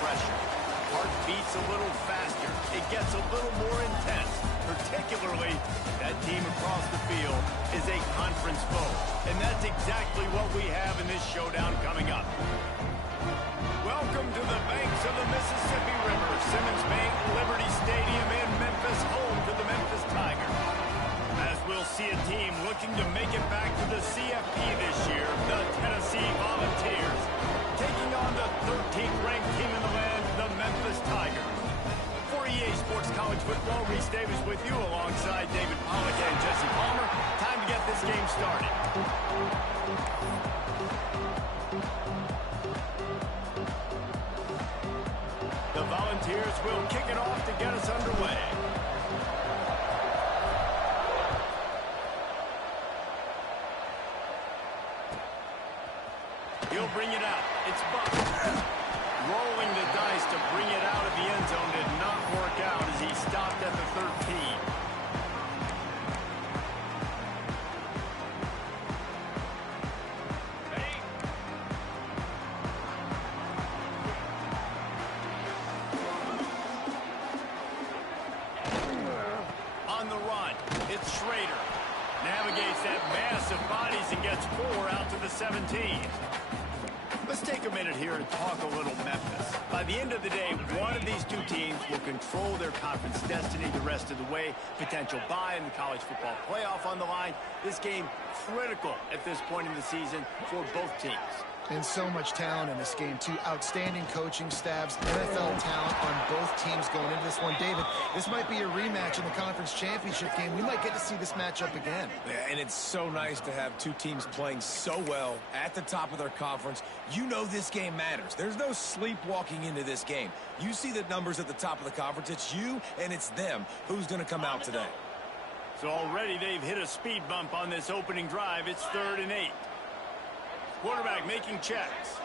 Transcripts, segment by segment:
pressure. Heart beats a little faster. It gets a little more intense. Particularly, that team across the field is a conference foe. And that's exactly what we have in this showdown coming up. Welcome to the banks of the Mississippi River. Simmons Bank Liberty Stadium in Memphis, home to the Memphis Tigers. As we'll see a team looking to make it back to the CFP this year, the Tennessee Volunteers, taking on the 13th ranked team in the land, the Memphis Tigers. For EA Sports College Football, Reese Davis with you alongside David Pollack and Jesse Palmer. Time to get this game started. The Volunteers will kick it off to get us underway. He'll bring it out. It's Buck. Rolling the dice to bring it out of the end zone did not work out as he stopped at the 13. On the run, it's Schrader. Navigates that mass of bodies and gets 4 out to the 17. Let's take a minute here and talk a little Memphis. By the end of the day, one of these two teams will control their conference destiny the rest of the way. Potential bye in the college football playoff on the line. This game critical at this point in the season for both teams. And so much talent in this game, too. Outstanding coaching staffs, NFL talent on both teams going into this one. David, this might be a rematch in the conference championship game. We might get to see this matchup again. Yeah, and it's so nice to have two teams playing so well at the top of their conference. You know this game matters. There's no sleepwalking into this game. You see the numbers at the top of the conference. It's you and it's them. Who's going to come out today? So already they've hit a speed bump on this opening drive. It's 3rd and 8. Quarterback making checks.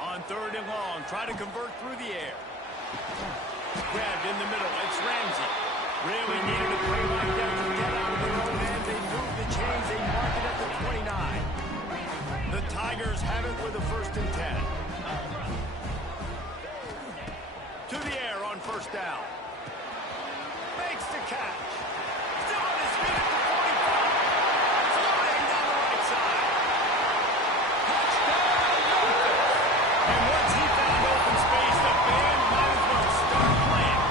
On 3rd and long, try to convert through the air. Grabbed in the middle, it's Ramsey. Really needed a play like that to get out of the road, and they move the chains. They mark it at the 29. The Tigers have it with a 1st and 10. To the air on 1st down. Makes the catch. Still on his feet at the 45. Floating down the right side. Touchdown, Memphis. And once he found open space, the band might as well start playing.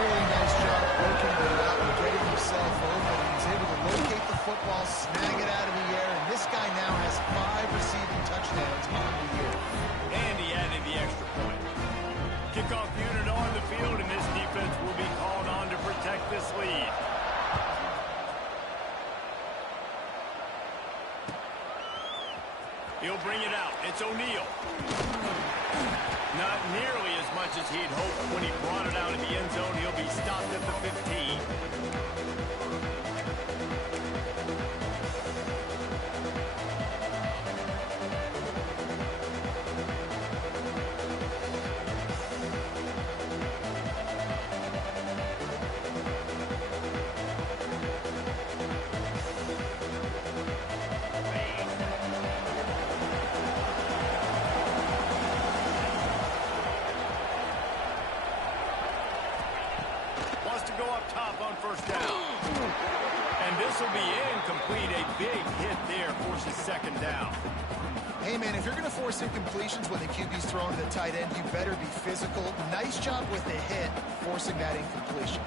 Really nice job working the route and getting himself open. He's able to locate the football, snag it out of the air, and this guy now has 5 receiving touchdowns on the year. And he added the extra point. Kickoff unit on the field, and this defense will be called on to protect this lead. He'll bring it out. It's O'Neal. Not nearly as much as he'd hoped when he brought it out of the end zone. He'll be stopped at the 15. To go up top on 1st down. And this will be incomplete. A big hit there forces 2nd down. Hey, man, if you're going to force incompletions when the QB's throwing to the tight end, you better be physical. Nice job with the hit, forcing that incompletion.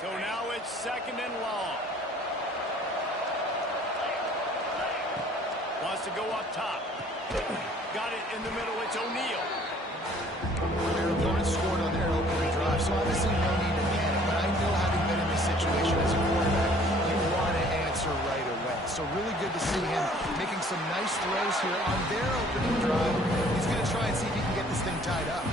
So now it's 2nd and long. Wants to go up top. Got it in the middle. It's O'Neal. Their opponent scored on their opening drive, so obviously no need to panic. But I know, having been in this situation as a quarterback, you want to answer right away. So really good to see him making some nice throws here on their opening drive. He's going to try and see if he can get this thing tied up.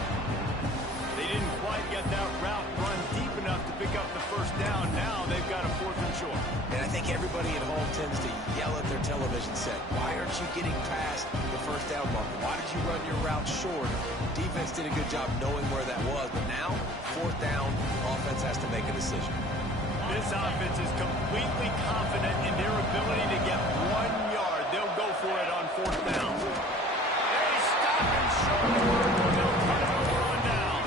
They didn't quite get that route run deep enough to pick up the 1st down. Now they've got a 4th and short. And I think everybody at home tends to yell at their television set. Why aren't you getting past the 1st down mark? Why did you run your route short. Defense did a good job knowing where that was, but now, fourth down, offense has to make a decision. This offense is completely confident in their ability to get 1 yard. They'll go for it on fourth down. They stop him short. They'll put it over on down.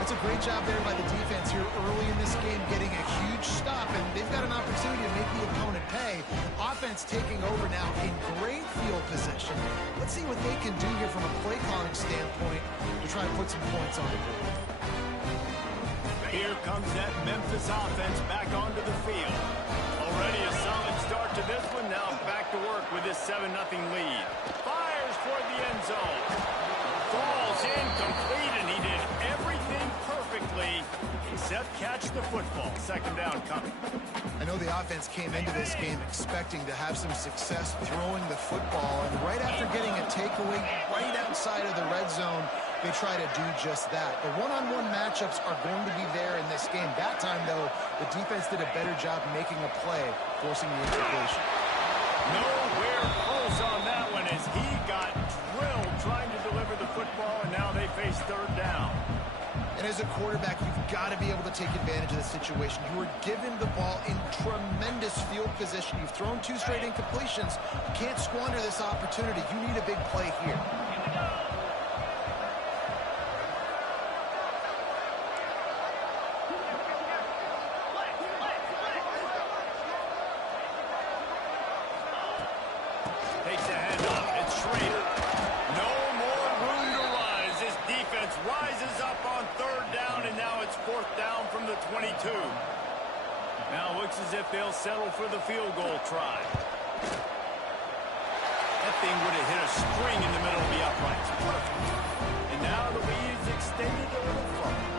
That's a great job there by the defense here early in this game, getting a huge stop, and they've got an opportunity to make the opponent pay. Offense taking over now in great field position. Let's see what they can do here from a play calling standpoint to try and put some points on the board. Here comes that Memphis offense back onto the field. Already a solid start to this one. Now back to work with this 7-0 lead. Fires toward the end zone. Falls incomplete, and he did everything perfectly except catch the football. Second down coming. I know the offense came into this game expecting to have some success throwing the football, and right after getting a takeaway right outside of the red zone, they try to do just that. The one-on-one matchups are going to be there in this game. That time, though, the defense did a better job making a play, forcing the incompletion. Nowhere close on that one as he got drilled trying to deliver the football, and now they face third down. And as a quarterback, you've got to be able to take advantage of the situation. You were given the ball in tremendous field position. You've thrown 2 straight incompletions. You can't squander this opportunity. You need a big play here. Takes the handoff. It's Schrader. No more room to run as this defense rises up on third down, and now it's fourth down from the 22. Now looks as if they'll settle for the field goal try. That thing would have hit a string in the middle of the uprights. Perfect. And now the lead is extended a little further.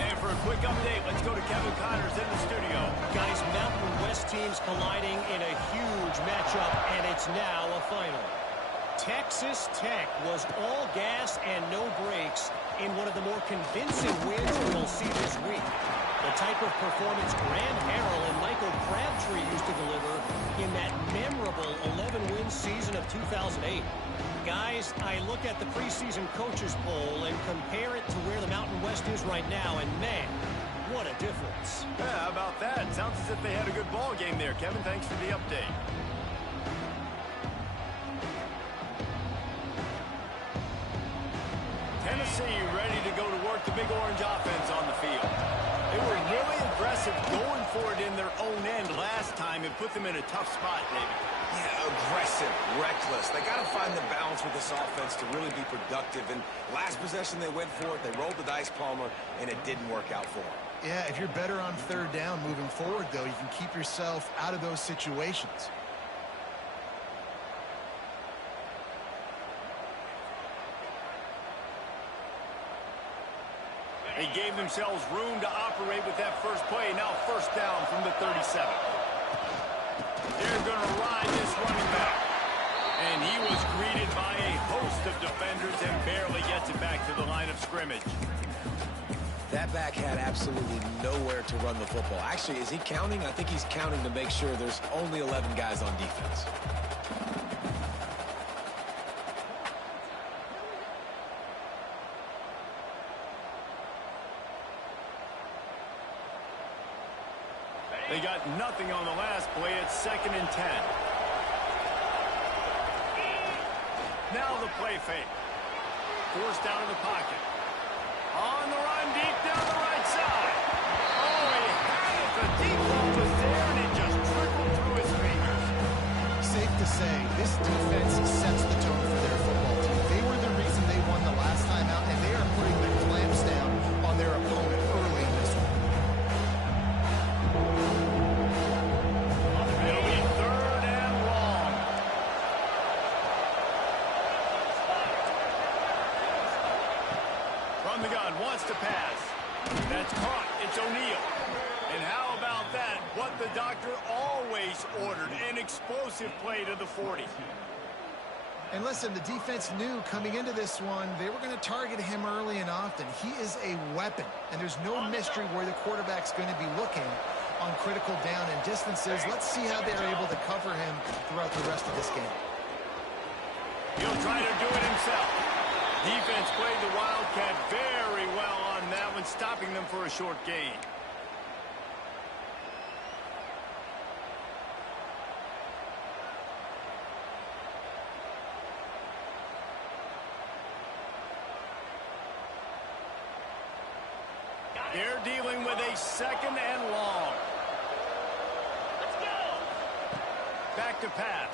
And for a quick update, let's go to Kevin Connors in the studio. Guys, Mountain West teams colliding in a huge matchup, and it's now a final. Texas Tech was all gas and no brakes in one of the more convincing wins we'll see this week. The type of performance Grant Harrell and Michael Crabtree used to deliver in that memorable 11-win season of 2008. Guys, I look at the preseason coaches poll and compare it to where the Mountain West is right now, and man, what a difference. Yeah, how about that? Sounds as if they had a good ball game there. Kevin, thanks for the update. Tennessee ready to go to work the big orange offense on the field. They were really aggressive going for it in their own end last time and put them in a tough spot, David. Yeah, aggressive, reckless. They got to find the balance with this offense to really be productive. And last possession they went for it, they rolled the dice, Palmer, and it didn't work out for them. Yeah, if you're better on third down moving forward, though, you can keep yourself out of those situations. They gave themselves room to operate with that first play. Now first down from the 37. They're going to ride this running back. And he was greeted by a host of defenders and barely gets it back to the line of scrimmage. That back had absolutely nowhere to run the football. Actually, is he counting? I think he's counting to make sure there's only 11 guys on defense. They got nothing on the last play. It's 2nd and 10. Now the play fake. Forced out of the pocket. On the run, deep down the right side. Oh, he had it. The deep ball was there, and it just trickled through his fingers. Safe to say, this defense sets the tone for their football team. They were the reason they won the last time out, and they are putting the clamps down on their opponent early in this one. It'll be 3rd and long. From the gun, wants to pass. That's caught. It's O'Neal. And how about that? What the doctor always ordered, an explosive play to the 40. And listen, the defense knew coming into this one, they were going to target him early and often. He is a weapon, and there's no mystery where the quarterback's going to be looking on critical down and distances. Let's see how they're able to cover him throughout the rest of this game. He'll try to do it himself. Defense played the Wildcat very well on that one, stopping them for a short gain. They're dealing with a 2nd and long. Let's go. Back to pass.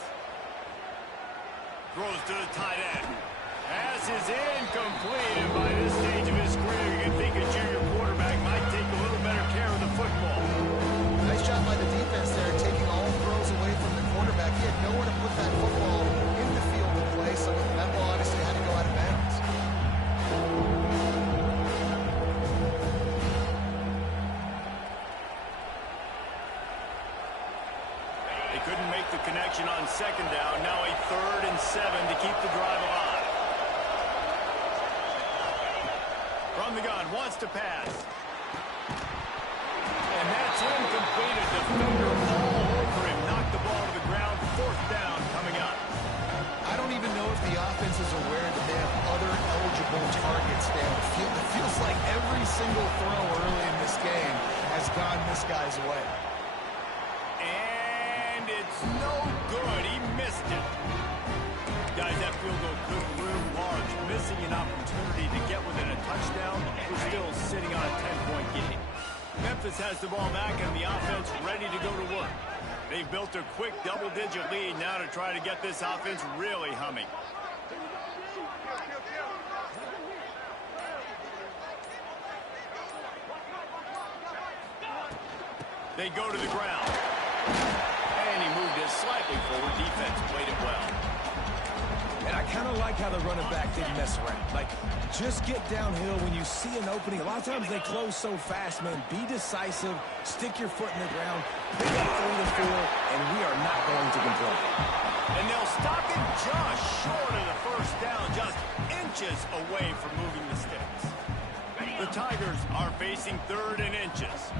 Throws to the tight end. Pass is incomplete, and by this stage of his career, you can think a junior quarterback might take a little better care of the football. Nice job by the defense there, taking all throws away from the quarterback. He had nowhere to put that football in the field to play, so that ball obviously had to go out of bounds. They couldn't make the connection on 2nd down. Now a 3rd and 7 to keep the drive alive. From the gun, wants to pass. And that's incomplete. A defender all over him. Knocked the ball to the ground. 4th down coming up. I don't even know if the offense is aware that they have other eligible targets downfield. It feels like every single throw early in this game has gone this guy's way. And it's no good. He missed it. Guys, that field goal could loom large. Missing an opportunity to get within a touchdown. We're still sitting on a 10-point game. Memphis has the ball back and the offense ready to go to work. They've built a quick double-digit lead now to try to get this offense really humming. They go to the ground. And he moved it slightly forward. Defense played it well. And I kind of like how the running back didn't mess around. Like, just get downhill when you see an opening. A lot of times they close so fast, man. Be decisive. Stick your foot in the ground. Pick up 3 to 4, and we are not going to complain. And they'll stop him just short of the 1st down, just inches away from moving the sticks. The Tigers are facing 3rd and inches.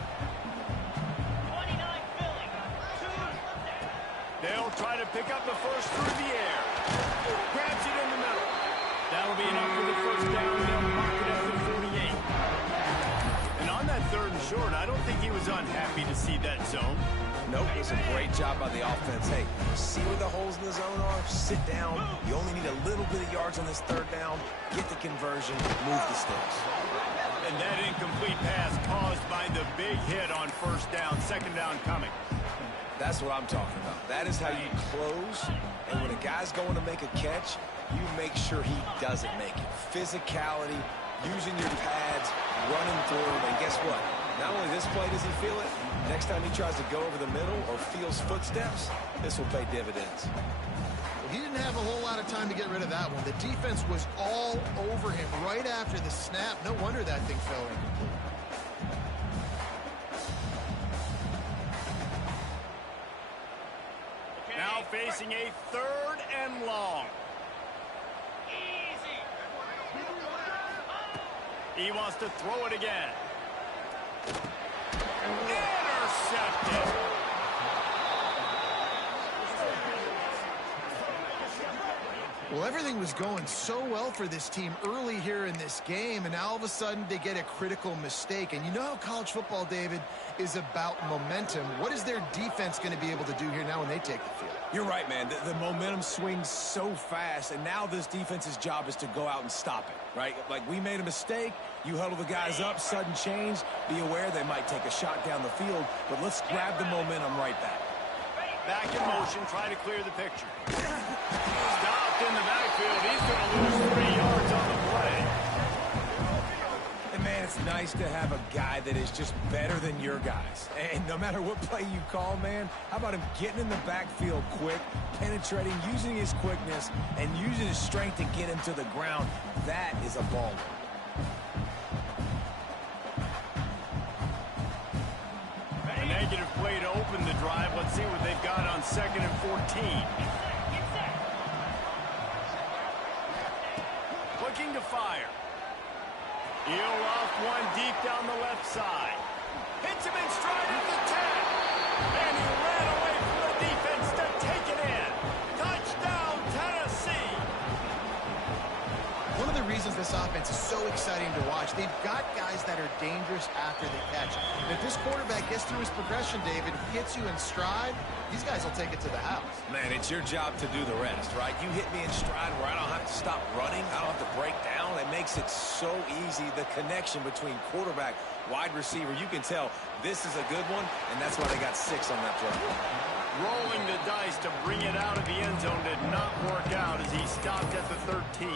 They'll try to pick up the 1st through the air. Grabs it in the middle. That'll be enough for the 1st down. They'll mark it at the 48. And on that 3rd and short, I don't think he was unhappy to see that zone. Nope, it was a great job by the offense. Hey, see where the holes in the zone are? Sit down. You only need a little bit of yards on this 3rd down. Get the conversion. Move the sticks. And that incomplete pass caused by the big hit on 1st down. 2nd down coming. That's what I'm talking about. That is how you close. And when a guy's going to make a catch, you make sure he doesn't make it. Physicality, using your pads, running through him. And guess what? Not only this play does he feel it, next time he tries to go over the middle or feels footsteps, this will pay dividends. Well, he didn't have a whole lot of time to get rid of that one. The defense was all over him right after the snap. No wonder that thing fell incomplete. Now facing a 3rd and long. Easy. He wants to throw it again. Intercepted. Well, everything was going so well for this team early here in this game, and now all of a sudden they get a critical mistake. And you know how college football, David, is about momentum. What is their defense going to be able to do here now when they take the field? You're right, man. The momentum swings so fast, and now this defense's job is to go out and stop it, right? Like, we made a mistake. You huddle the guys up, sudden change. Be aware they might take a shot down the field, but let's grab the momentum right back. Back in motion, try to clear the picture. Stopped in the backfield. He's going to lose 3 yards on the play. And, man, it's nice to have a guy that is just better than your guys. And no matter what play you call, man, how about him getting in the backfield quick, penetrating, using his quickness, and using his strength to get him to the ground. That is a baller. A negative play to open the drive. Let's see what they've got on 2nd and 14. Looking to fire. He'll off one deep down the left side. Hits him in stride at the 10. And he ran away from the defense to take it in. Touchdown, Tennessee. reasons this offense is so exciting to watch. They've got guys that are dangerous after the catch. And if this quarterback gets through his progression, David, gets you in stride, these guys will take it to the house. Man, it's your job to do the rest, right? You hit me in stride where I don't have to stop running. I don't have to break down. It makes it so easy, the connection between quarterback, wide receiver. You can tell this is a good one, and that's why they got 6 on that play. Rolling the dice to bring it out of the end zone did not work out as he stopped at the 13.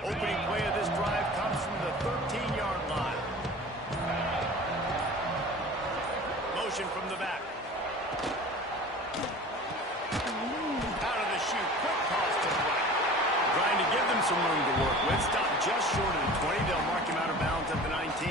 Opening play of this drive comes from the 13-yard line. Motion from the back. Out of the chute, quick toss to the right. Trying to give them some room to work with. Stopped just short of the 20. They'll mark him out of bounds at the 19.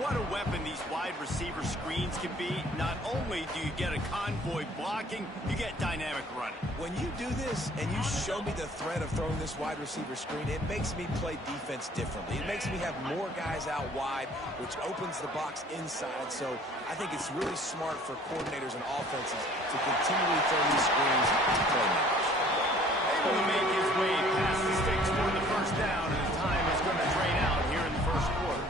What a weapon these wide receiver screens can be. Not only do you get a convoy blocking, you get dynamic running. When you do this and you show me the threat of throwing this wide receiver screen, it makes me play defense differently. It makes me have more guys out wide, which opens the box inside. So I think it's really smart for coordinators and offenses to continually throw these screens to playmakers. Able to make his way past the sticks for the first down, and the time is going to drain out here in the first quarter.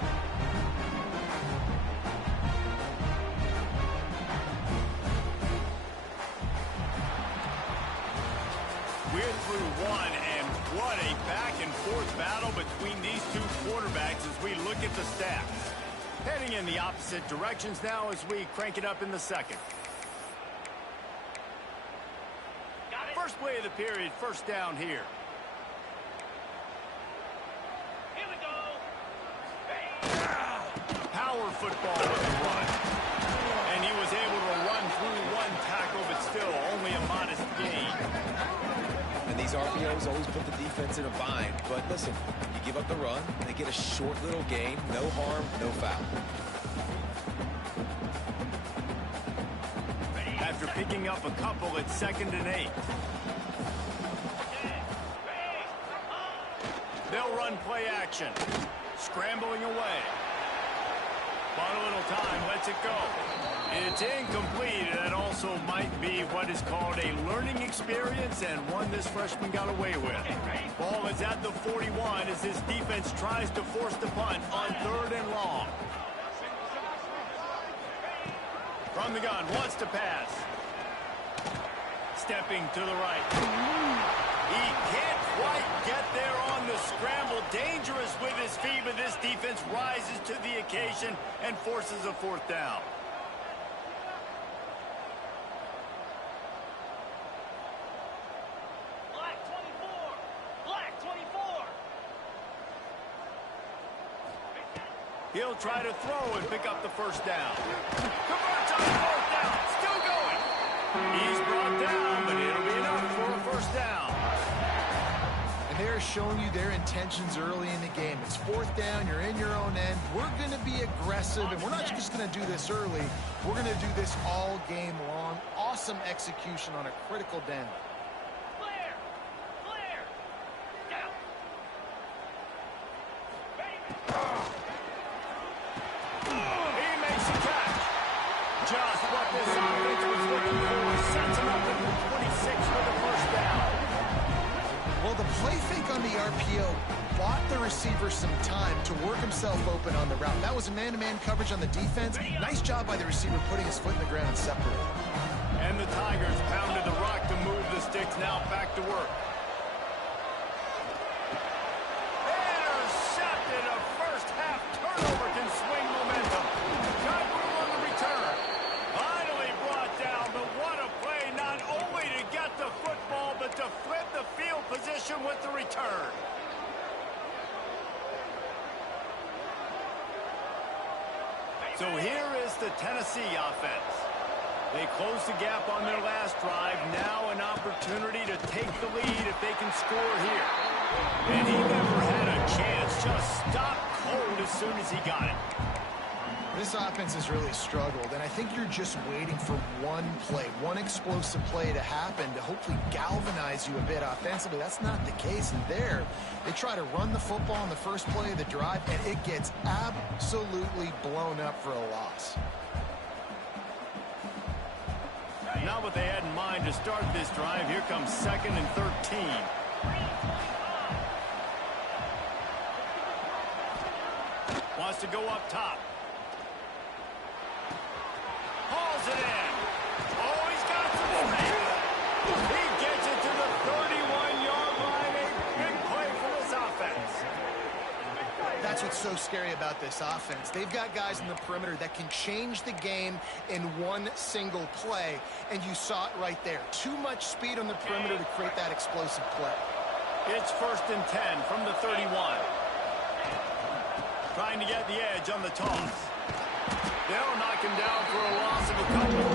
We're through one, and what a back-and-forth battle between these two quarterbacks as we look at the stats. Heading in the opposite directions now as we crank it up in the second. First play of the period, first down here. Here we go. Power football with the run. And he was able to run through one tackle, but still only a modest gain. And these RPOs always put the defense in a bind. But listen, you give up the run, they get a short little gain, no harm, no foul. After picking up a couple at 2nd and 8. They'll run play action. Scrambling away. Bought a little time, lets it go. It's incomplete, and that also might be what is called a learning experience, and one this freshman got away with. Ball is at the 41 as this defense tries to force the punt on 3rd and long. From the gun, wants to pass. Stepping to the right. He can't quite get there on the scramble. Dangerous with his feet, but this defense rises to the occasion and forces a 4th down. Black 24. Black 24. He'll try to throw and pick up the first down. Converts on 4th down. Still going. He's brought down, but it'll be enough for a first down. And they're showing you their intentions early in the game. It's 4th down. You're in your own end. We're going to be aggressive, and we're not just going to do this early. We're going to do this all game long. Awesome execution on a critical down. Clear. Clear. Down. He makes a catch. Just what this offense was looking for. Sets him up at the 26 for the first down. Well, the play fake on the RPO bought the receiver some time to work himself open on the route. That was a man-to-man coverage on the defense. Nice job by the receiver putting his foot in the ground and separating. And the Tigers pounded the rock to move the sticks. Now back to work. Intercepted. A first-half turnover can swing momentum. Got room on the return. Finally brought down, but what a play. Not only to get the football, but to flip the field position with the return. So here is the Tennessee offense. They close the gap on their last drive. Now an opportunity to take the lead if they can score here. And he never had a chance. Just stopped cold as soon as he got it. This offense has really struggled, and I think you're just waiting for one play, one explosive play to happen to hopefully galvanize you a bit offensively. That's not the case, and there, they try to run the football on the first play of the drive, and it gets absolutely blown up for a loss. Not what they had in mind to start this drive. Here comes 2nd and 13. Wants to go up top. Hauls it in. Oh, he's got some space. He gets it to the 31-yard line. A big play for this offense. That's what's so scary about this offense. They've got guys in the perimeter that can change the game in one single play, and you saw it right there. Too much speed on the perimeter to create that explosive play. It's 1st and 10 from the 31. Trying to get the edge on the toss. They'll knock him down for a loss of a couple.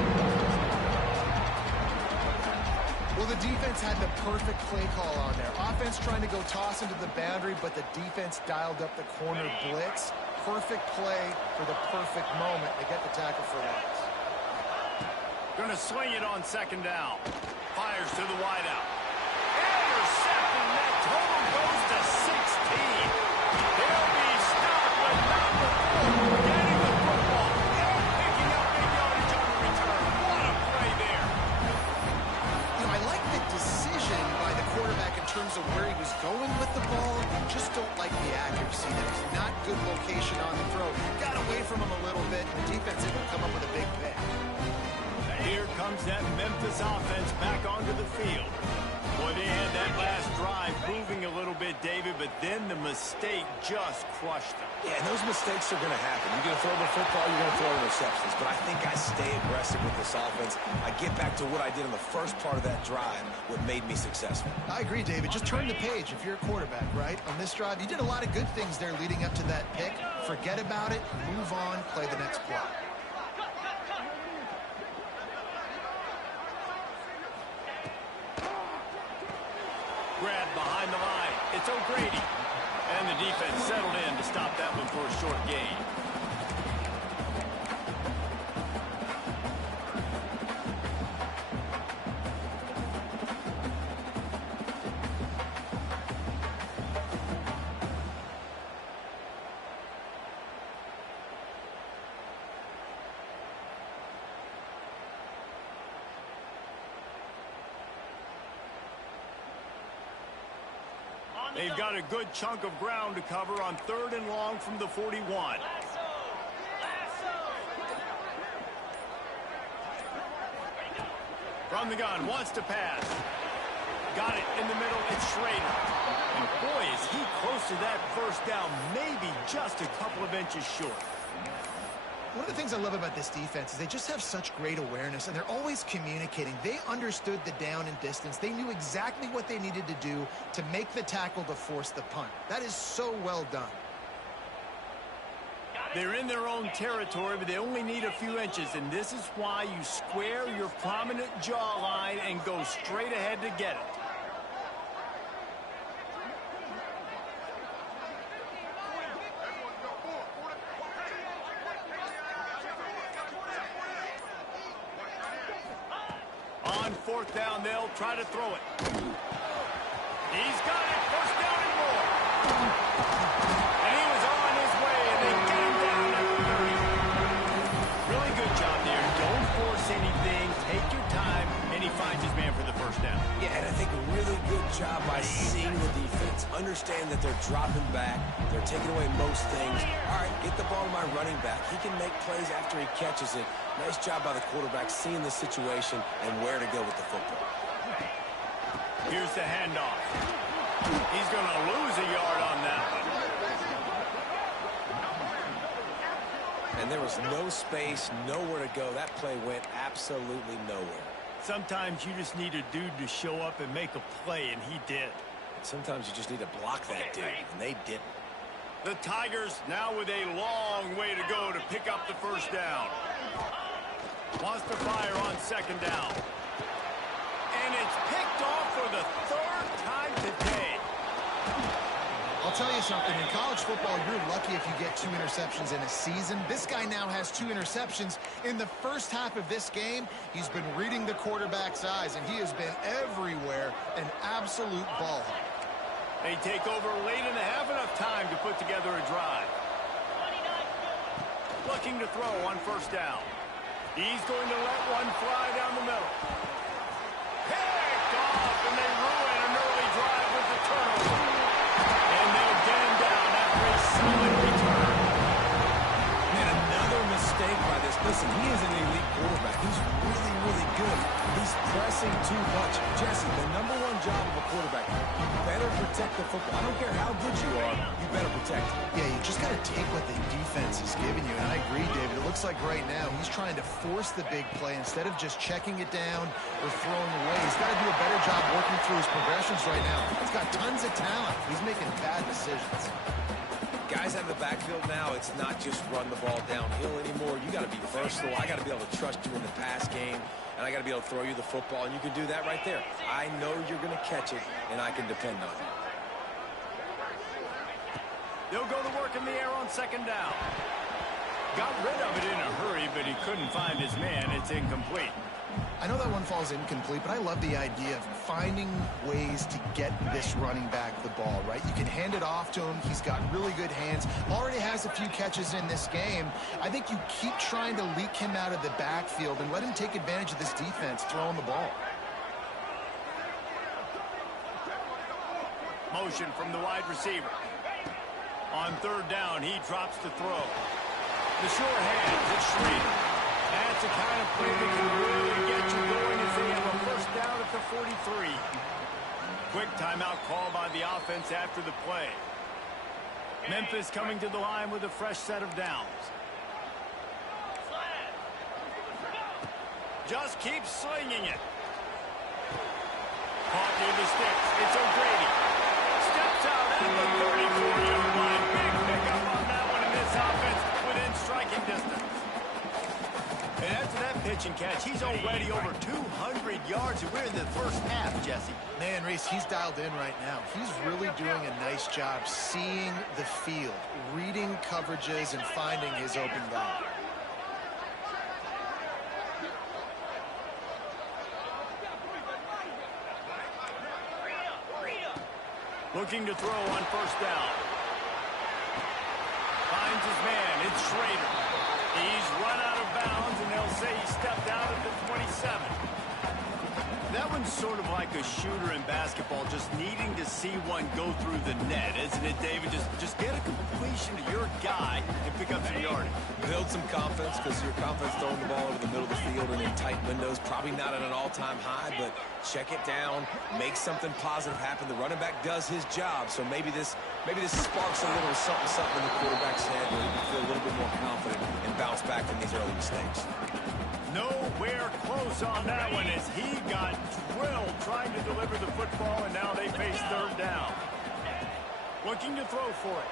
Well, the defense had the perfect play call on there. Offense trying to go toss into the boundary, but the defense dialed up the corner blitz. Perfect play for the perfect moment. They get the tackle for loss. Going to swing it on 2nd down. Fires to the wideout. Intercepting. That total goes to 16. They'll be stopped, but not before getting the football and picking up big yardage on the return. What a play there. You know, I like the decision by the quarterback in terms of where he was going with the ball. I just don't like the accuracy. There's not good location on the throw. Got away from him a little bit, and the defense able to come up with a big pick. Here comes that Memphis offense back onto the field. Boy, they had that last drive moving a little bit, David, but then the mistake just crushed them. Yeah, and those mistakes are going to happen. You're going to throw the football, you're going to throw interceptions. But I think I stay aggressive with this offense. I get back to what I did in the first part of that drive, what made me successful. I agree, David. Just turn the page if you're a quarterback, right? On this drive, you did a lot of good things there leading up to that pick. Forget about it, move on, play the next play. Grab behind the line. It's O'Grady. And the defense settled in to stop that one for a short gain. They've got a good chunk of ground to cover on 3rd and long from the 41. From the gun, wants to pass. Got it in the middle, it's Schrader. And boy, is he close to that first down, maybe just a couple of inches short. One of the things I love about this defense is they just have such great awareness, and they're always communicating. They understood the down and distance. They knew exactly what they needed to do to make the tackle to force the punt. That is so well done. They're in their own territory, but they only need a few inches, and this is why you square your prominent jawline and go straight ahead to get it. On 4th down, they'll try to throw it. He's got it. 1st down and more. And he was on his way, and they get him down at 30. Really good job there. Don't force anything. Take your time, and he finds his man for the 1st down. Yeah, and I think a really good job by seeing the defense. Understand that they're dropping back. They're taking away most things. All right, get the ball to my running back. He can make plays after he catches it. Nice job by the quarterback seeing the situation and where to go with the football. Here's the handoff. He's going to lose a yard on that one. And there was no space, nowhere to go. That play went absolutely nowhere. Sometimes you just need a dude to show up and make a play, and he did. Sometimes you just need to block that dude, and they didn't. The Tigers now with a long way to go to pick up the 1st down. Wants to fire on 2nd down. And it's picked off for the 3rd time today. I'll tell you something. In college football, you're lucky if you get 2 interceptions in a season. This guy now has 2 interceptions. In the first half of this game, he's been reading the quarterback's eyes, and he has been everywhere, an absolute ball hawk. They take over late in the half, enough time to put together a drive. Looking to throw on first down. He's going to let one fly down the middle. Picked off, and they ruin an early drive with the turnover. And they'll get him down after a solid return. And another mistake by this. Listen, he is an elite quarterback. He's really, really good. He's pressing too much. Jesse, the #1 job of a quarterback, you better protect the football. I don't care how good you are, you better protect it. Yeah, you just got to take what the defense is giving you. And I agree, David. It looks like right now he's trying to force the big play instead of just checking it down or throwing away. He's got to do a better job working through his progressions right now. He's got tons of talent. He's making bad decisions. Guys out of the backfield now, it's not just run the ball downhill anymore. You got to be versatile. I got to be able to trust you in the pass game, and I got to be able to throw you the football, and you can do that right there. I know you're going to catch it, and I can depend on it. They'll go to work in the air on second down. Got rid of it in a hurry, but he couldn't find his man. It's incomplete. I know that one falls incomplete, but I love the idea of finding ways to get this running back the ball, right? You can hand it off to him. He's got really good hands. Already has a few catches in this game. I think you keep trying to leak him out of the backfield and let him take advantage of this defense throwing the ball. Motion from the wide receiver. On third down, he drops to throw. The sure hands, it's Schrader. That's the kind of play that can really get you going as they have a first down at the 43. Quick timeout call by the offense after the play. Memphis coming to the line with a fresh set of downs. Just keeps slinging it. Caught near the sticks. It's O'Grady. Steps out at the 34-yard line. Big pickup on that one in this offense within striking distance. And after that pitch and catch, he's already over 200 yards, and we're in the first half, Jesse. Man, Reese, he's dialed in right now. He's really doing a nice job seeing the field, reading coverages, and finding his open guy. Looking to throw on first down. Finds his man. It's Schrader. He's run out of bounds, and they'll say he stepped out at the 27. That one's sort of like a shooter in basketball, just needing to see one go through the net, isn't it, David? Just get a completion to your guy and pick up some yardage. Build some confidence, because your confidence throwing the ball over the middle of the field and in tight windows, probably not at an all-time high, but check it down, make something positive happen. The running back does his job, so maybe this sparks a little something in the quarterback's head where he can feel a little bit more confident and bounce back from these early mistakes. Nowhere close on that one as he got drilled trying to deliver the football, and now they face third down. Looking to throw for it.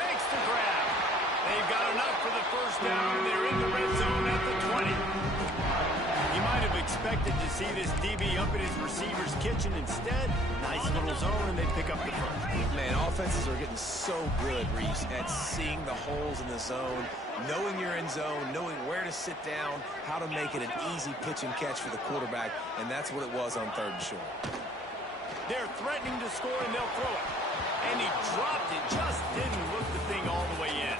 Makes the grab. They've got enough for the first down. They're in the red zone at the 20. You might have expected to see this DB up in his receiver's kitchen. Instead, nice little zone, and they pick up the first. Man, offenses are getting so good, Reese, at seeing the holes in the zone, knowing you're in zone, knowing where to sit down, how to make it an easy pitch and catch for the quarterback, and that's what it was on third and short. They're threatening to score, and they'll throw it. And he dropped it, just didn't look the thing all the way in.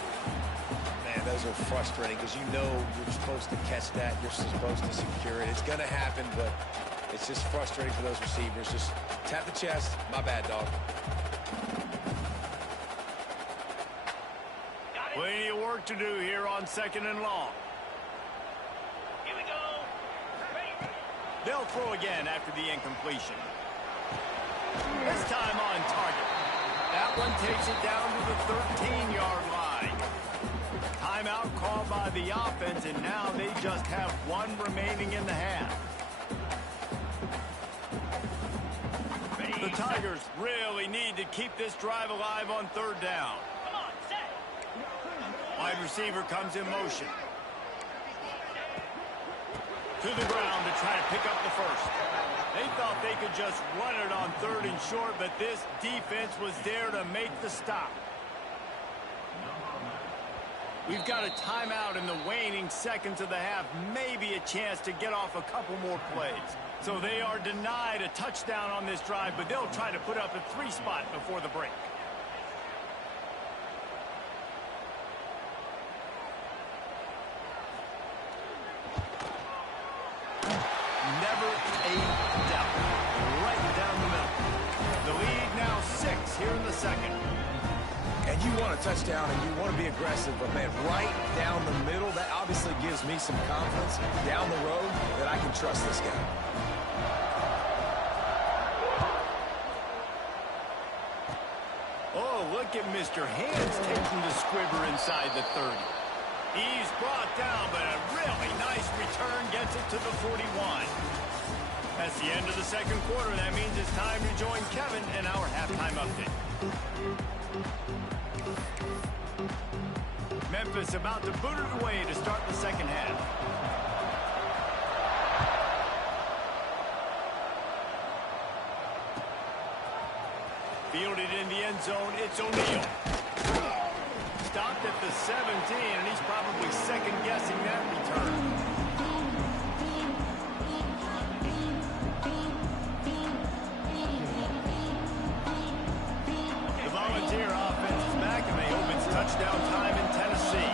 Man, those are frustrating because you know you're supposed to catch that, you're supposed to secure it. It's going to happen, but it's just frustrating for those receivers. Just tap the chest. My bad, dog. Plenty of work to do here on second and long. Here we go. They'll throw again after the incompletion. This time on target. That one takes it down to the 13-yard line. Timeout called by the offense, and now they just have one remaining in the half. The Tigers really need to keep this drive alive on third down. Wide receiver comes in motion. To the ground to try to pick up the first. They thought they could just run it on 3rd and short, but this defense was there to make the stop. We've got a timeout in the waning seconds of the half. Maybe a chance to get off a couple more plays. So they are denied a touchdown on this drive, but they'll try to put up a 3 spot before the break. Never a doubt. Right down the middle. The lead now 6 here in the second. And you want a touchdown and you want to be aggressive, but man, right down the middle, that obviously gives me some confidence down the road that I can trust this guy. Oh, look at Mr. Hands taking the squibber inside the 30. He's brought down, but a really nice return gets it to the 41. That's the end of the second quarter. That means it's time to join Kevin in our halftime update. Memphis about to boot it away to start the second half. Fielded in the end zone, it's O'Neal. Stopped at the 17, and he's probably second-guessing that return. The Volunteer offense is back, and they hope it's touchdown time in Tennessee.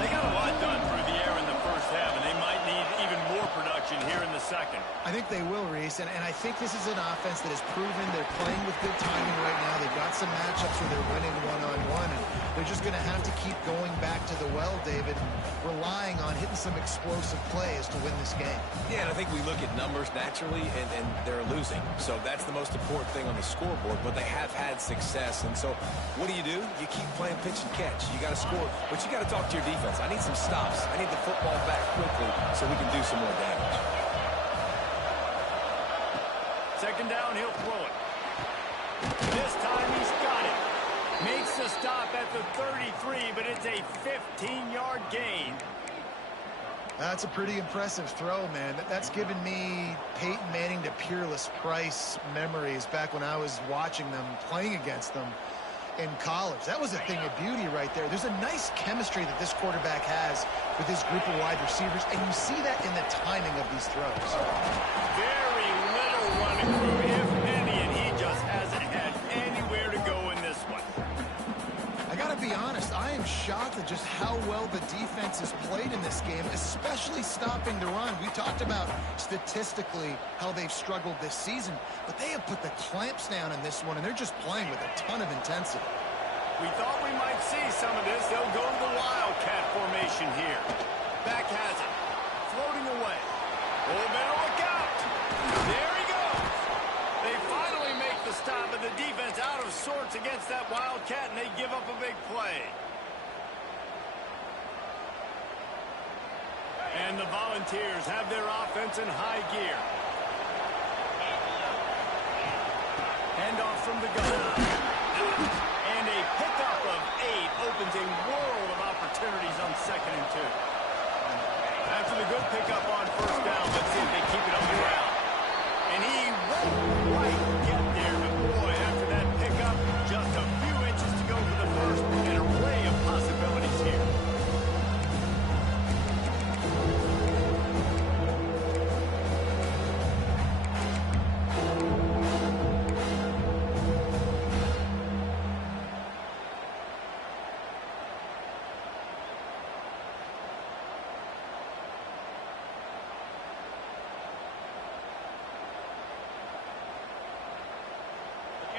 They got a lot done through the air in the first half, and they might need even more production here in the second. I think they will, Reese, and I think this is an offense that has proven they're playing with good timing right now. They've got some matchups where they're winning one-on-one, and they're just going to have to keep going back to the well, David, relying on hitting some explosive plays to win this game. Yeah, and I think we look at numbers naturally, and they're losing. So that's the most important thing on the scoreboard, but they have had success. And so what do? You keep playing pitch and catch. You got to score, but you got to talk to your defense. I need some stops. I need the football back quickly so we can do some more damage. Second down, he'll throw it. This time he's got it. Makes the stop at the 33, but it's a 15-yard gain. That's a pretty impressive throw, man. That's given me Peyton Manning to Peerless Price memories back when I was watching them, playing against them in college. That was a thing of beauty right there. There's a nice chemistry that this quarterback has with his group of wide receivers, and you see that in the timing of these throws. Very little running through, if any, and he just hasn't had anywhere to go in this one. I got to be honest, I am shocked at just how well the defense has played in this game, especially stopping the run. We talked about statistically how they've struggled this season, but they have put the clamps down in this one, and they're just playing with a ton of intensity. We thought we might see some of this. They'll go to the Wildcat formation here. Back has it. Floating away. Oh, better look out. There he goes. They finally make the stop, and the defense out of sorts against that Wildcat, and they give up a big play. And the Volunteers have their offense in high gear. Handoff from the gun. And a pickup of 8 opens a world of opportunities on 2nd and 2. After the good pickup on first down, let's see if they keep it on the ground. And he won't quite get there, but boy, after that pickup, just a few inches to go for the first, and an array of possibilities here.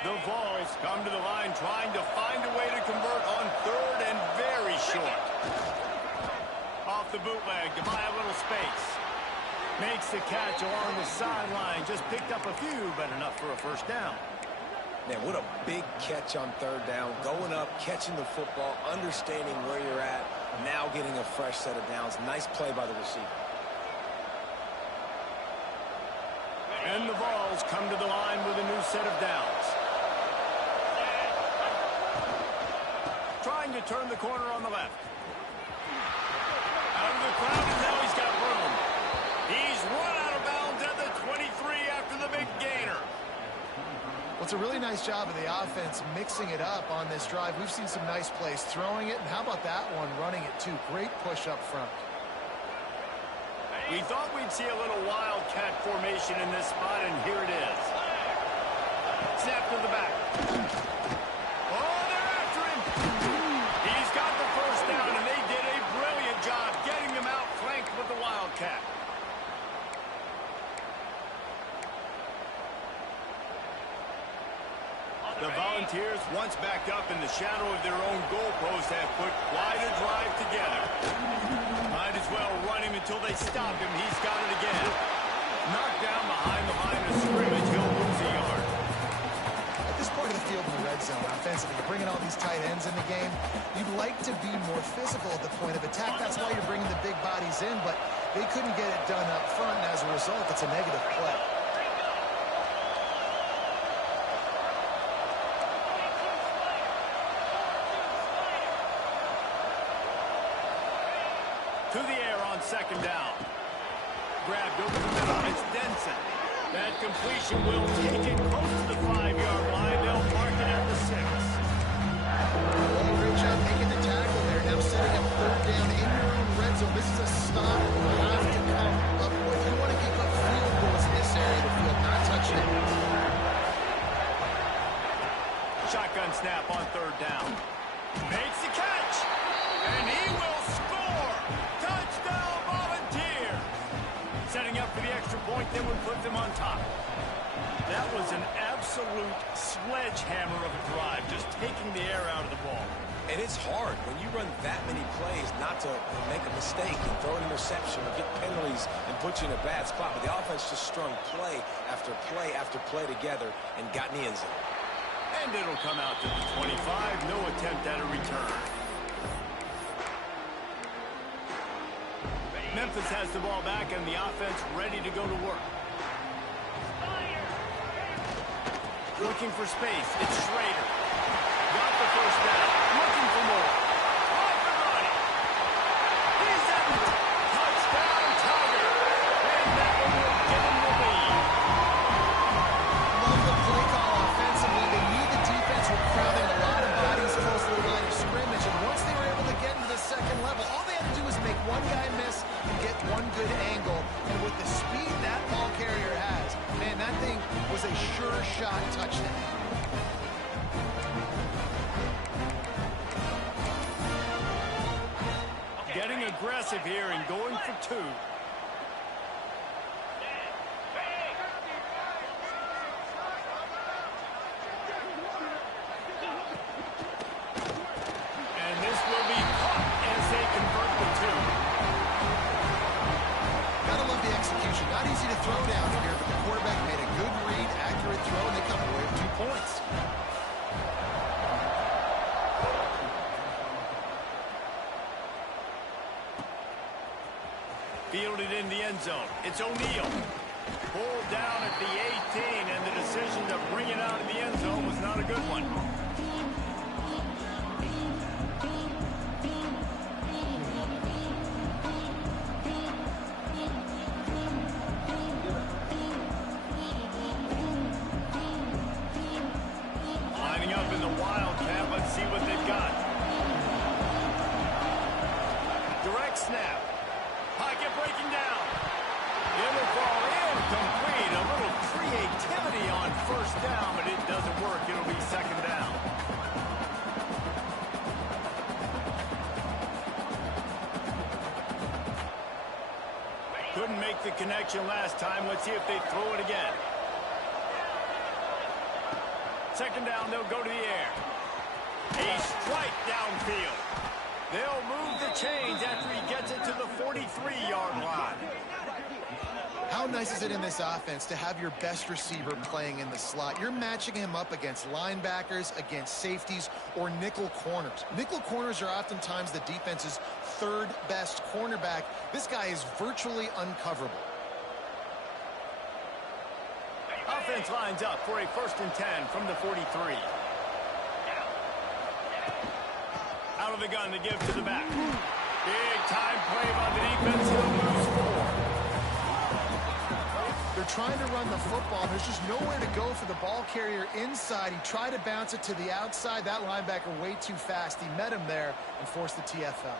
The Vols come to the line trying to find a way to convert on 3rd and very short. Off the bootleg to buy a little space. Makes the catch along the sideline. Just picked up a few, but enough for a first down. Man, what a big catch on 3rd down. Going up, catching the football, understanding where you're at, now getting a fresh set of downs. Nice play by the receiver. And the Vols come to the line with a new set of downs. Trying to turn the corner on the left. Out of the crowd, and now he's got room. He a really nice job of the offense mixing it up on this drive. We've seen some nice plays throwing it, and how about that one running it too? Great push up front. We thought we'd see a little wildcat formation in this spot, and here it is. Snap to the back. Oh, they're after him. He's got the first down, and they did a brilliant job getting him out flanked with the wildcat. The Volunteers, once backed up in the shadow of their own goalpost, have put quite a drive together. Might as well run him until they stop him. He's got it again. Knocked down behind the line of scrimmage. He'll lose a yard. At this point of the field in the red zone, offensively, you're bringing all these tight ends in the game. You'd like to be more physical at the point of attack. That's why you're bringing the big bodies in, but they couldn't get it done up front, and as a result, it's a negative play. To the air on second down. Grabbed over the middle. It's Denson. That completion will take it close to the 5-yard line. They'll mark it at the 6. Well, great job making the tackle there. Now setting up third down in your own red zone. This is a stop you have to come up with. You want to kick up field goals in this area of the field, not touching it. Shotgun snap on third down. Makes the catch. And he will score. Touchdown, Volunteer. Setting up for the extra point that would put them on top. That was an absolute sledgehammer of a drive, just taking the air out of the ball. And it's hard when you run that many plays not to make a mistake and throw an interception or get penalties and put you in a bad spot. But the offense just strung play after play after play together and got in the end zone. And it'll come out to the 25. No attempt at a return. Memphis has the ball back and the offense ready to go to work. Looking for space. It's Schrader. Got the first down. Looking for more. Off and running. He's at the touchdown, Tiger. And that one will give him the lead. Love the play call offensively. They need the defense. We're crowding a lot of bodies close to the line of scrimmage. And once they were able to get into the second level, all they had to do was make one guy miss and get one good angle. And with the speed that ball carrier has, man, that thing was a sure shot touchdown. Getting aggressive here and going for two. And this will be caught as they convert the two. Gotta love the execution. Not easy to throw down here, but the quarterback made a good read, accurate throw, and they come away with 2 points. Fielded in the end zone. It's O'Neal. Pulled down at the 18, and the decision to bring it out of the end zone was not a good one. Lining up in the wildcat. Let's see what they've got. Direct snap. Pocket breaking down. It'll fall incomplete. A little creativity on first down, but it doesn't work. It'll be second down. Couldn't make the connection last time. Let's see if they throw it again. Second down, they'll go to the air. A strike downfield. They'll move the chains after he gets it to the 43-yard line. How nice is it in this offense to have your best receiver playing in the slot? You're matching him up against linebackers, against safeties, or nickel corners. Nickel corners are oftentimes the defense's third best cornerback. This guy is virtually uncoverable. Offense lines up for a 1st and 10 from the 43. Out of the gun to give to the back. Big time play by the defense. He'll lose 4. They're they're trying to run the football. There's just nowhere to go for the ball carrier inside. He tried to bounce it to the outside. That linebacker way too fast. He met him there and forced the TFL.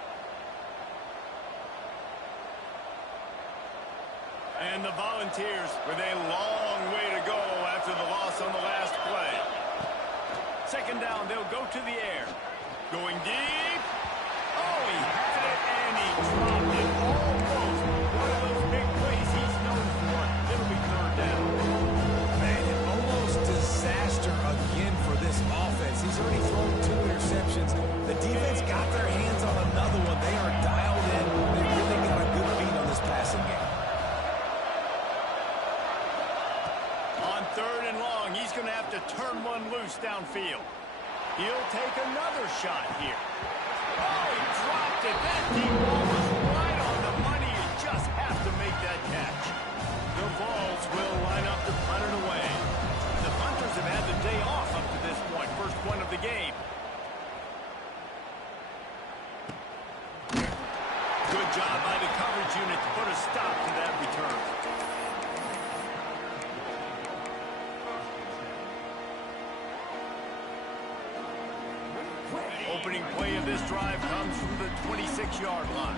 And the Volunteers with a long way to go after the loss on the last play. Second down, they'll go to the air. Going deep. Oh, he had it and he dropped it almost. One of those big plays he's known for. It'll be third down. Man, an almost disaster again for this offense. He's already thrown 2 interceptions. The defense got their hands on another one. They are dialed in. They really got a good beat on this passing game. Third and long, he's going to have to turn one loose downfield. He'll take another shot here. Oh, he dropped it. That deep ball was right on the money. You just have to make that catch. The Vols will line up to punt it away. The punters have had the day off up to this point. First one of the game. Good job by the coverage unit to put a stop to that return. Opening play of this drive comes from the 26-yard line.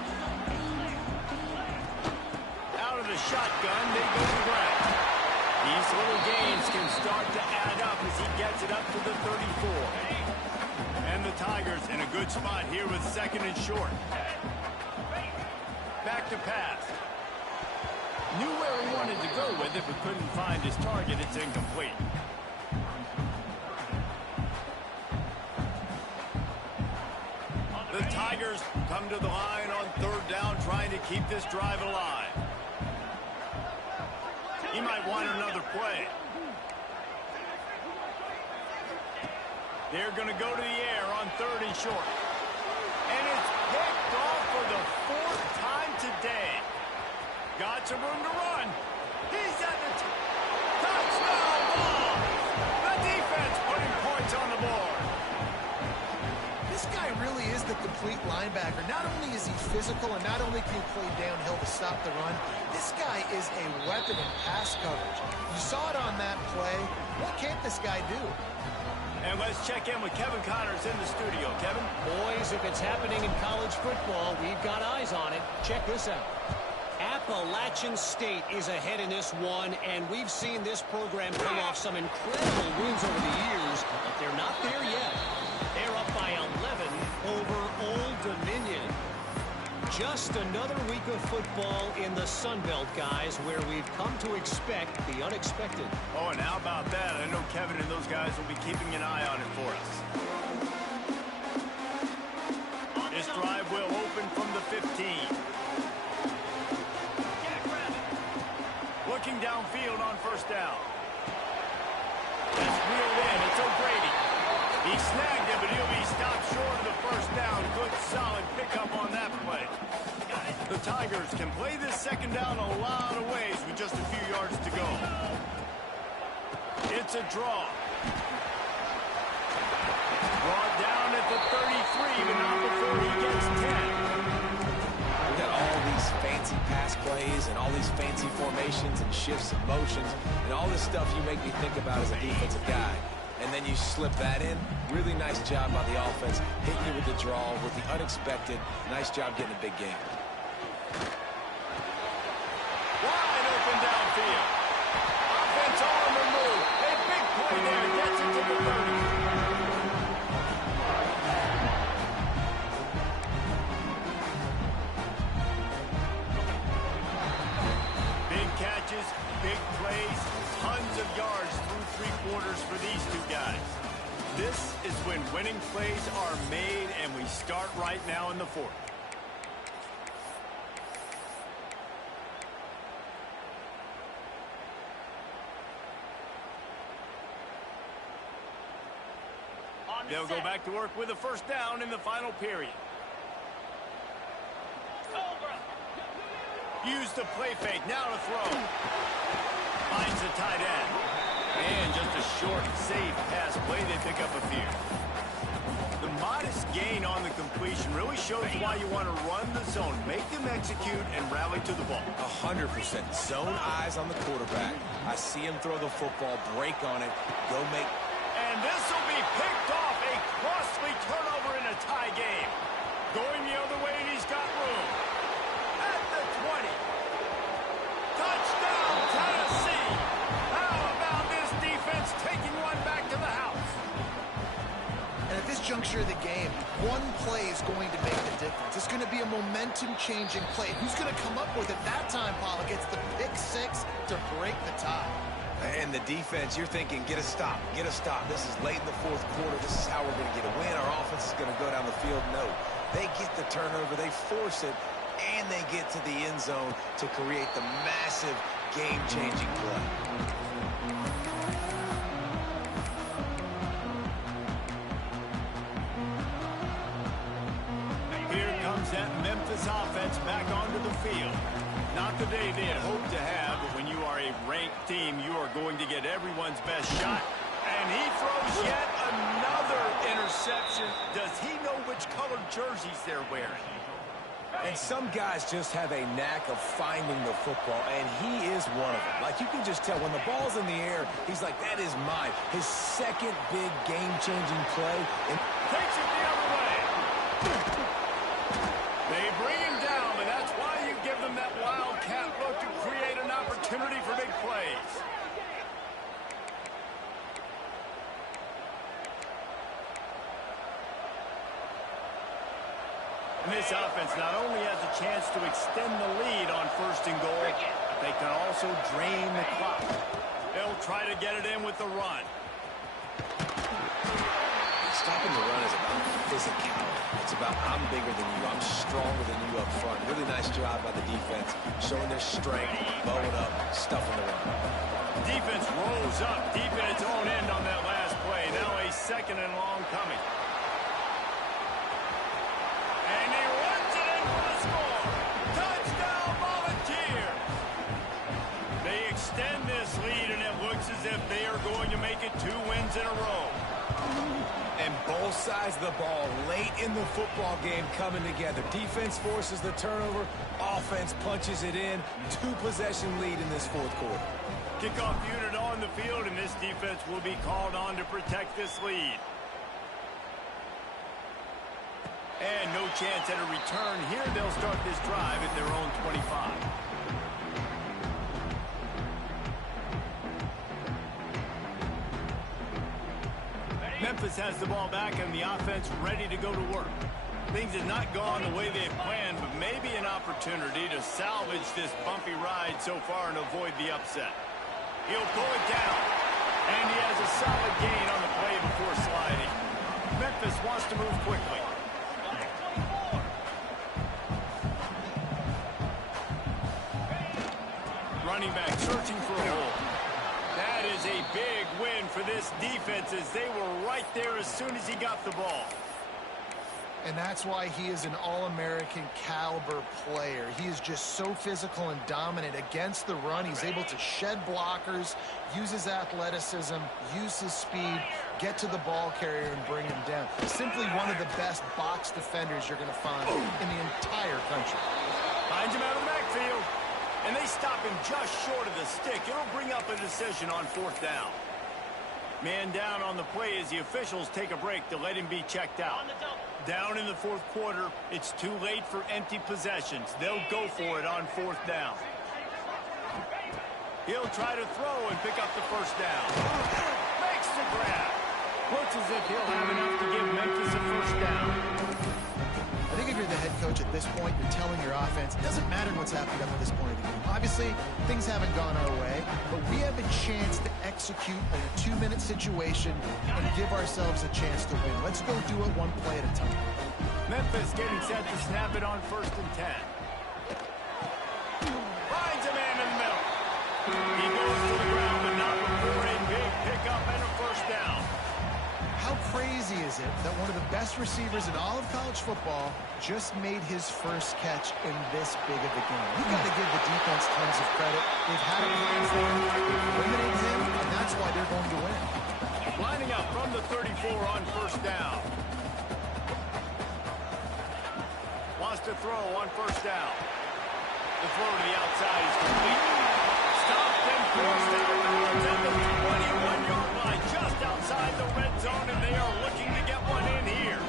Out of the shotgun, they go to the ground. These little gains can start to add up as he gets it up to the 34. And the Tigers in a good spot here with second and short. Back to pass. Knew where he wanted to go with it, but couldn't find his target. It's incomplete. The Tigers come to the line on third down, trying to keep this drive alive. He might want another play. They're going to go to the air on third and short. And it's picked off for the 4th time today. Got some room to run. He's at the touchdown ball. The defense putting points on the board. This guy really is the complete linebacker. Not only is he physical and not only can he play downhill to stop the run, this guy is a weapon in pass coverage. You saw it on that play. What can't this guy do? And let's check in with Kevin Connors in the studio. Kevin? Boys, if it's happening in college football, we've got eyes on it. Check this out. Appalachian State is ahead in this one, and we've seen this program pull off some incredible wins over the years, but they're not there yet. They're up by 11 over Old Dominion. Just another week of football in the Sun Belt, guys, where we've come to expect the unexpected. Oh, and how about that? I know Kevin and those guys will be keeping an eye on it for us. This drive will open from the 15. Looking downfield on first down. That's reeled in. It's O'Grady. He snagged it, but he'll be stopped short of the first down. Good, solid pickup on that play. The Tigers can play this second down a lot of ways with just a few yards to go. It's a draw. Brought down at the 33, but not before he gets 10. We've got all these fancy pass plays and all these fancy formations and shifts and motions and all this stuff you make me think about as a defensive guy. And then you slip that in. Really nice job by the offense, hitting you with the draw, with the unexpected. Nice job getting a big game. Wide open downfield. Offense on the move. A big play there. Gets it to the 30. Big catches, big plays, tons of yards through 3 quarters for these two guys. This is when winning plays are made, and we start right now in the 4th. They'll go back to work with a first down in the final period. Use the play fake. Now to throw. Finds the tight end. And just a short, safe pass play. They pick up a few. The modest gain on the completion really shows why you want to run the zone. Make them execute and rally to the ball. 100%. Zone eyes on the quarterback. I see him throw the football, break on it, go make... And this will be picked off. A costly turnover in a tie game. Going the other way, and he's got room. At the 20. Touchdown, Tennessee. How about this defense taking one back to the house? And at this juncture of the game, one play is going to make the difference. It's going to be a momentum-changing play. Who's going to come up with it that time, Paul? Gets the pick six to break the tie. And the defense, you're thinking, get a stop, get a stop. This is late in the fourth quarter. This is how we're going to get a win. Our offense is going to go down the field. No, they get the turnover, they force it, and they get to the end zone to create the massive game-changing play. Here comes that Memphis offense back onto the field. Not the day they had hoped to have, but when you are a ranked team, you are going to get everyone's best shot. And he throws yet another interception. Does he know which colored jerseys they're wearing? And some guys just have a knack of finding the football, and he is one of them. Like, you can just tell when the ball's in the air, he's like, that is mine. His second big game-changing play. And takes it the other way. They bring him down, and that's why you give them that wildcat look to create an opportunity for big plays. And this offense not only has a chance to extend the lead on first and goal, they can also drain the clock. They'll try to get it in with the run. Stopping the run is about physicality. It's about I'm bigger than you, I'm stronger than you up front. Really nice job by the defense, showing their strength, bowing up, stuffing the run. Defense rolls up deep in its own end on that last play. Now a second and long coming. And he runs it in for the score. Touchdown, Volunteers. They extend this lead, and it looks as if they are going to make it 2 wins in a row. And both sides of the ball late in the football game coming together. Defense forces the turnover. Offense punches it in. 2-possession lead in this fourth quarter. Kickoff unit on the field, and this defense will be called on to protect this lead. And no chance at a return here. They'll start this drive at their own 25. Memphis has the ball back and the offense ready to go to work. Things have not gone the way they had planned, but maybe an opportunity to salvage this bumpy ride so far and avoid the upset. He'll pull it down, and he has a solid gain on the play before sliding. Memphis wants to move quickly. Running back searching for a hole. That is a big win for this defense as they were right there as soon as he got the ball. And that's why he is an All-American caliber player. He is just so physical and dominant against the run. He's able to shed blockers, use his athleticism, use his speed, get to the ball carrier and bring him down. Simply one of the best box defenders you're going to find in the entire country. Finds him out of the backfield. And they stop him just short of the stick. It'll bring up a decision on 4th down. Man down on the play as the officials take a break to let him be checked out. Down in the fourth quarter, it's too late for empty possessions. They'll go for it on 4th down. He'll try to throw and pick up the first down. Makes the grab. Looks as if he'll have enough to give Memphis a first down. I think if you're the head coach at this point, you're telling your offense, it doesn't matter what's happened up to this point of the game. Obviously, things haven't gone our way, but we have a chance to execute in a 2-minute situation and give ourselves a chance to win. Let's go do it one play at a time. Memphis getting set to snap it on 1st and 10. Finds a man in the middle. He goes to the ground, but not before a big pickup and a first down. How crazy is it that one of the best receivers in all of college football just made his first catch in this big of a game? We've got to give the defense tons of credit. They've had a plan for him, they've eliminated him, and that's why they're going to win. Lining up from the 34 on 1st down. Wants to to throw on first down. The throw to the outside is complete. Stopped and forced out. It's at the 21-yard line, just outside the red zone, and they are looking to get one in here.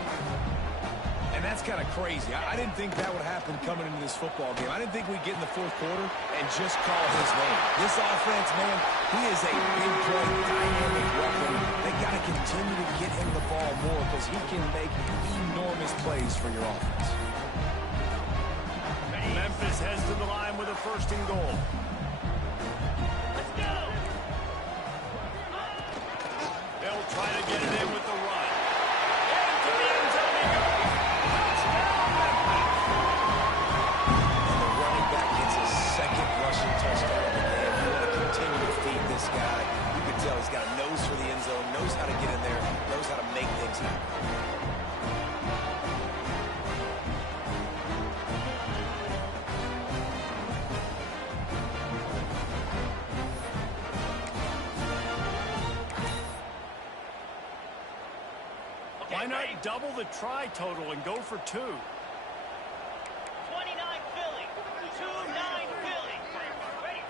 And that's kind of crazy. I didn't think that would happen coming into this football game. I didn't think we'd get in the fourth quarter and just call his name. This offense, man, he is a big play, dynamic weapon. They got to continue to get him the ball more because he can make enormous plays for your offense. Memphis heads to the line with a first and goal. Let's go. They'll try to get it in with the run. Into the end zone he goes. Touchdown, Memphis. And the running back gets his second rushing touchdown of the game. You want to continue to feed this guy. You can tell he's got a nose for the end zone, knows how to get in there, knows how to make things happen. Why not double the try total and go for 2? 29 Philly. 2-9 Philly. Ready.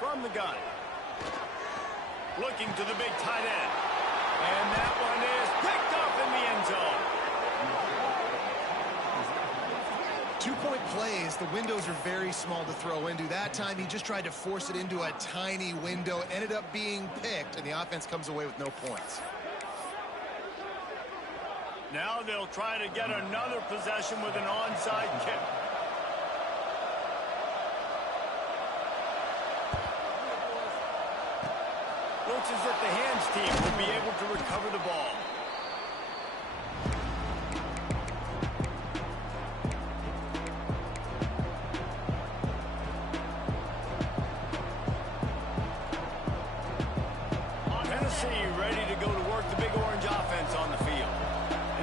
From the gun. Looking to the big tight end. And that one is picked up in the end zone. 2-point plays, the windows are very small to throw into. That time he just tried to force it into a tiny window, ended up being picked, and the offense comes away with no points. Now they'll try to get another possession with an onside kick. Looks as if the hands team will be able to recover the ball. Tennessee ready to go to work the Big Orange offense on the field.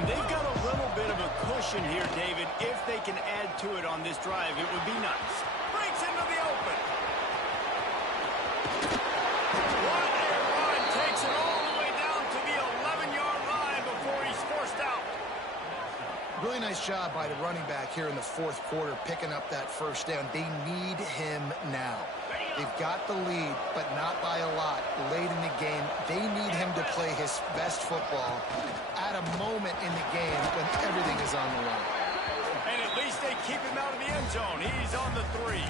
And they've got a little bit of a cushion here, David. If they can add to it on this drive, it would be nice. Breaks into the open. What a run. Takes it all the way down to the 11-yard line before he's forced out. Really nice job by the running back here in the fourth quarter, picking up that first down. They need him now. They've got the lead, but not by a lot. Late in the game, they need him to play his best football at a moment in the game when everything is on the line. And at least they keep him out of the end zone. He's on the 3.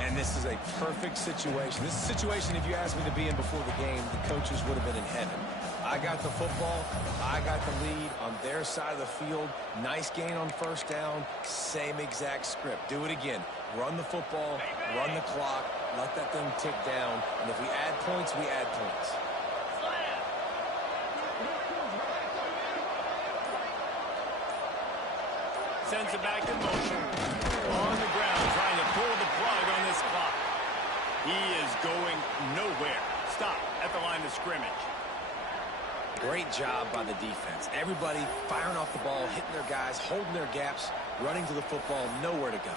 And this is a perfect situation. This is a situation, if you asked me to be in before the game, the coaches would have been in heaven. I got the football. I got the lead on their side of the field. Nice gain on first down. Same exact script. Do it again. Run the football, run the clock, let that thing tick down. And if we add points, we add points. Sends it back in motion. On the ground, trying to pull the plug on this clock. He is going nowhere. Stop at the line of scrimmage. Great job by the defense. Everybody firing off the ball, hitting their guys, holding their gaps, running to the football, nowhere to go.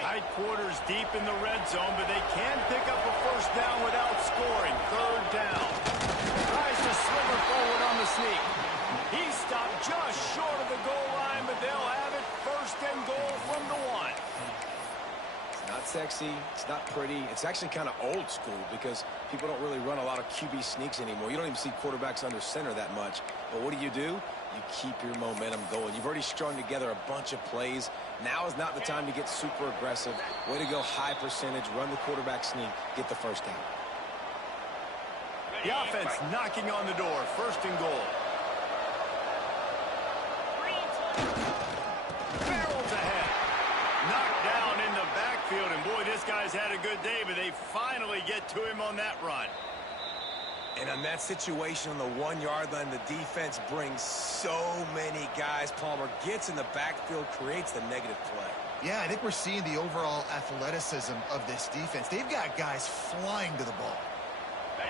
Tight quarters deep in the red zone, but they can pick up a first down without scoring. Third down. Tries to sliver forward on the sneak. He stopped just short of the goal line, but they'll have it first and goal from the 1. It's not sexy. It's not pretty. It's actually kind of old school because people don't really run a lot of QB sneaks anymore. You don't even see quarterbacks under center that much. But what do? You keep your momentum going. You've already strung together a bunch of plays. Now is not the time to get super aggressive. Way to go, high percentage. Run the quarterback sneak. Get the first down. The offense knocking on the door. First and goal. Barrels ahead. Knocked down in the backfield. And boy, this guy's had a good day, but they finally get to him on that run. And on that situation on the 1-yard line, the defense brings so many guys. Palmer gets in the backfield, creates the negative play. Yeah, I think we're seeing the overall athleticism of this defense. They've got guys flying to the ball.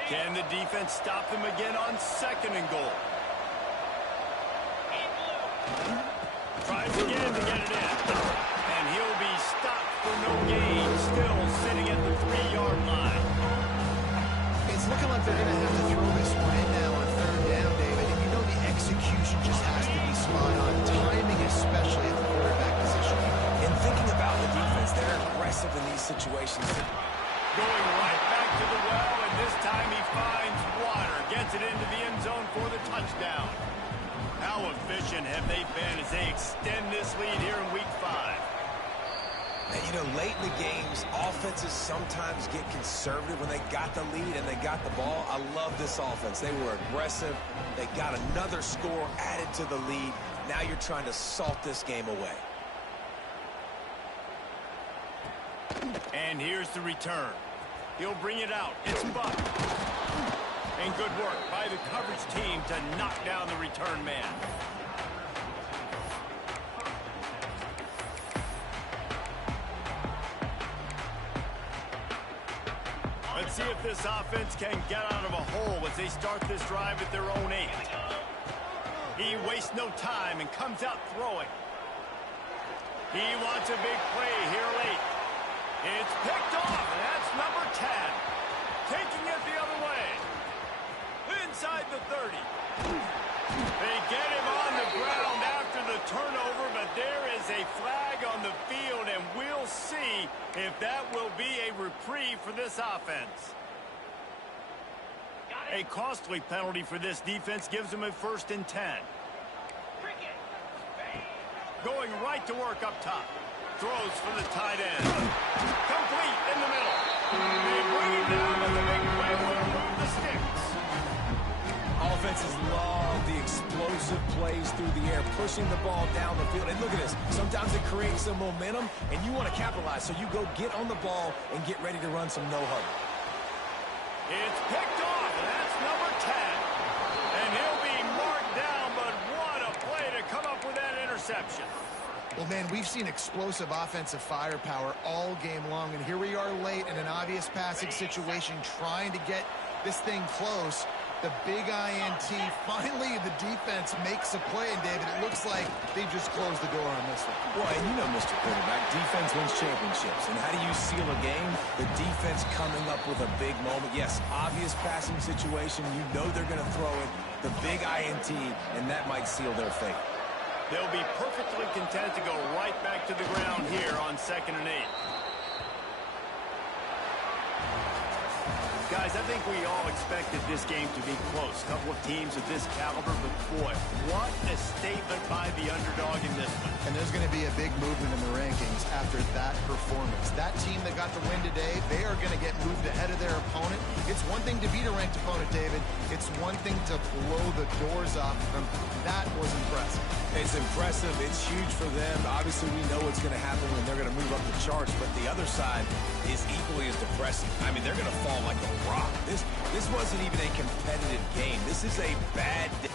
Can the defense stop them again on second and goal? Tries again to get it in. And he'll front, they're going to have to throw this one in now on third down, David. And you know the execution just has to be spot on. Timing, especially at the quarterback position. And thinking about the defense, they're aggressive in these situations. Going right back to the well, and this time he finds water. Gets it into the end zone for the touchdown. How efficient have they been as they extend this lead here in Week 5? And, you know, late in the games, offenses sometimes get conservative when they got the lead and they got the ball. I love this offense. They were aggressive. They got another score added to the lead. Now you're trying to salt this game away. And here's the return. He'll bring it out. It's Buck. And good work by the coverage team to knock down the return man. Let's see if this offense can get out of a hole as they start this drive at their own 8. He wastes no time and comes out throwing. He wants a big play here late. It's picked off, and that's number 10. Taking it the other way. Inside the 30. They get him on the ground after the turnover, but there is a flag on the field, and we'll see if that will be a reprieve for this offense. A costly penalty for this defense gives them a 1st and 10. Going right to work up top. Throws for the tight end. Complete in the middle. They bring him down, but the big play will move the sticks. Offenses love the explosive plays through the air, pushing the ball down the field. And look at this. Sometimes it creates some momentum, and you want to capitalize. So you go get on the ball and get ready to run some no-huddle. It's picked off, and that's number 10. And he'll be marked down, but what a play to come up with that interception. Well, man, we've seen explosive offensive firepower all game long, and here we are late in an obvious passing situation trying to get this thing close. The big INT, finally the defense makes a play, and David, it looks like they just closed the door on this one. Well, and you know, Mr. Quarterback, defense wins championships. And how do you seal a game? The defense coming up with a big moment. Yes, obvious passing situation. You know they're going to throw it. The big INT, and that might seal their fate. They'll be perfectly content to go right back to the ground here on 2nd and 8. Guys, I think we all expected this game to be close. A couple of teams of this caliber, but boy, what a statement by the underdog in this one. And there's going to be a big movement in the rankings after that performance. That team that got the win today, they are going to get moved ahead of their opponent. It's one thing to beat a ranked opponent, David. It's one thing to blow the doors off them. That was impressive. It's impressive. It's huge for them. Obviously, we know what's going to happen when they're going to move up the charts, but the other side is equally as depressing. I mean, they're going to fall like a rock. This wasn't even a competitive game. This is a bad day.